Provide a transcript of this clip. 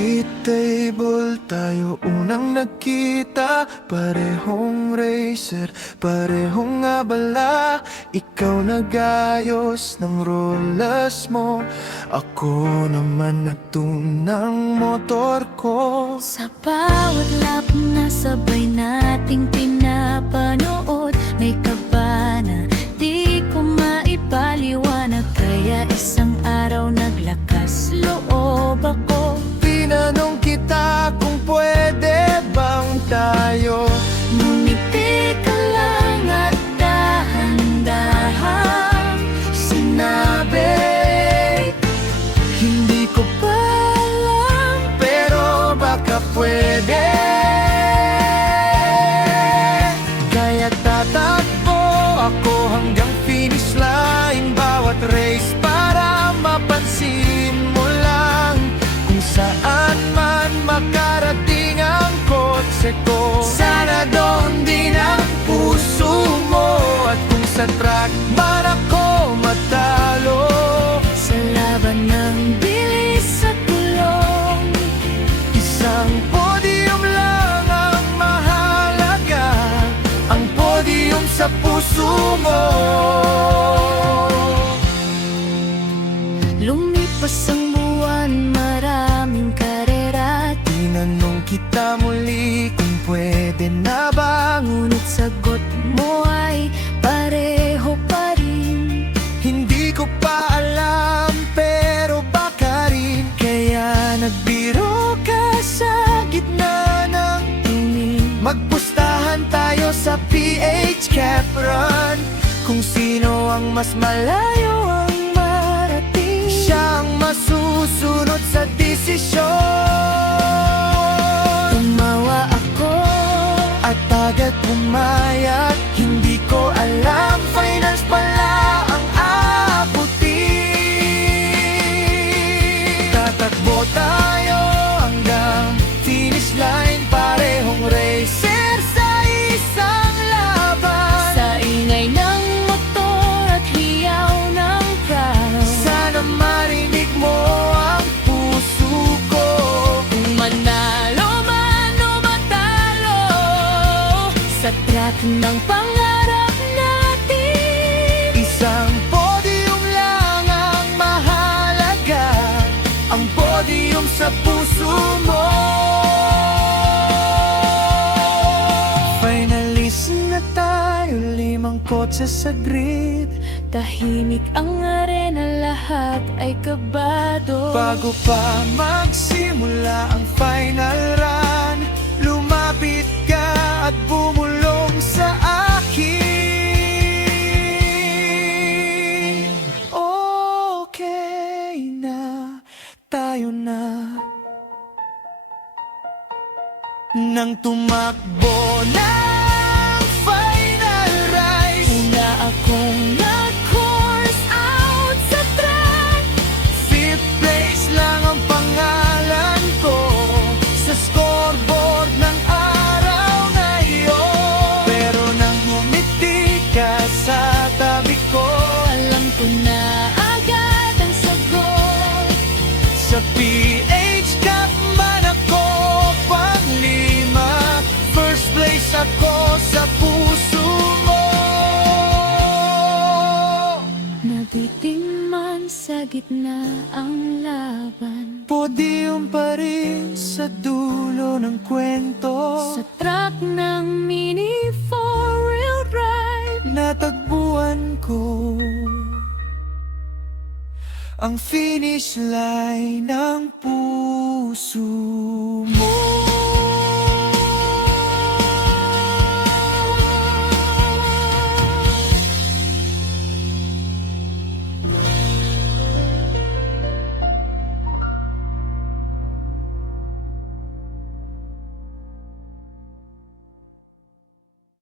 street table tayo unang nagkita. Parehong racer, parehong abala. Ikaw nagayos ng rolas mo, ako naman nagtunang motor ko. Sa bawat lap na sabay nating pinapanood, may kaba na di ko maipaliwanag. Kaya isang araw naglakas loob ako. Tinanong kita kung pwede bang tayo. Ngumiti ka lang at dahan-dahan sinabi, Hindi ko pa alam, pero baka pwede. Kaya tatakbo ako hanggang finish line. Bawat race para mapansin mo lang kung saan man makarating ang kotse ko. Sana doon din ang puso mo, at kung sa track man ako matalo, sa laban ng bilis at tulong, isang podium lang ang mahalaga, ang podium sa puso mo. lumipas ang buwan, maraming karera. Tinanong kita muli kung pwede na ba, Ngunit sagot mo ay pareho pa rin. hindi ko pa alam, pero baka rin. Kaya nagbiro ka sa gitna ng tingin. Magpustahan tayo sa PH Cap Run, kung sino ang mas malayo ang marating, siya ang masusunod sa desisyon. Tumawa ako At agad pumayag, hindi ko alam, finals pala ang aabutin. Tatakbo tayo hanggang finish line, parehong racer sa isang laban. sa ingay ng motor at hiyaw ng crowd. Sana marinig mo ang puso ko. Kung manalo man o matalo, sa track ng pangarap natin, Isang podium lang ang mahalaga, ang podium sa puso mo. Finalist na tayo, 5 kotse sa grid. tahimik ang arena, lahat ay kabado. Bago pa magsimula ang final run, lumapit ka at bumulong sa akin. Okay na, tayo na. Nang tumakbo ng final race, Una akong nag-course out sa track. 5th place lang ang pangalan ko sa scoreboard ng araw na iyon. Pero nang humiti ka sa tabi ko, Alam ko na agad ang sagot. sa PH Cup man ako panglima. First place ako sa puso mo. Nabitin man sa gitna ang laban, Podium pa rin sa dulo ng kwento. sa track ng mini four-wheel drive, Natagpuan ko ang finish line ng puso mo.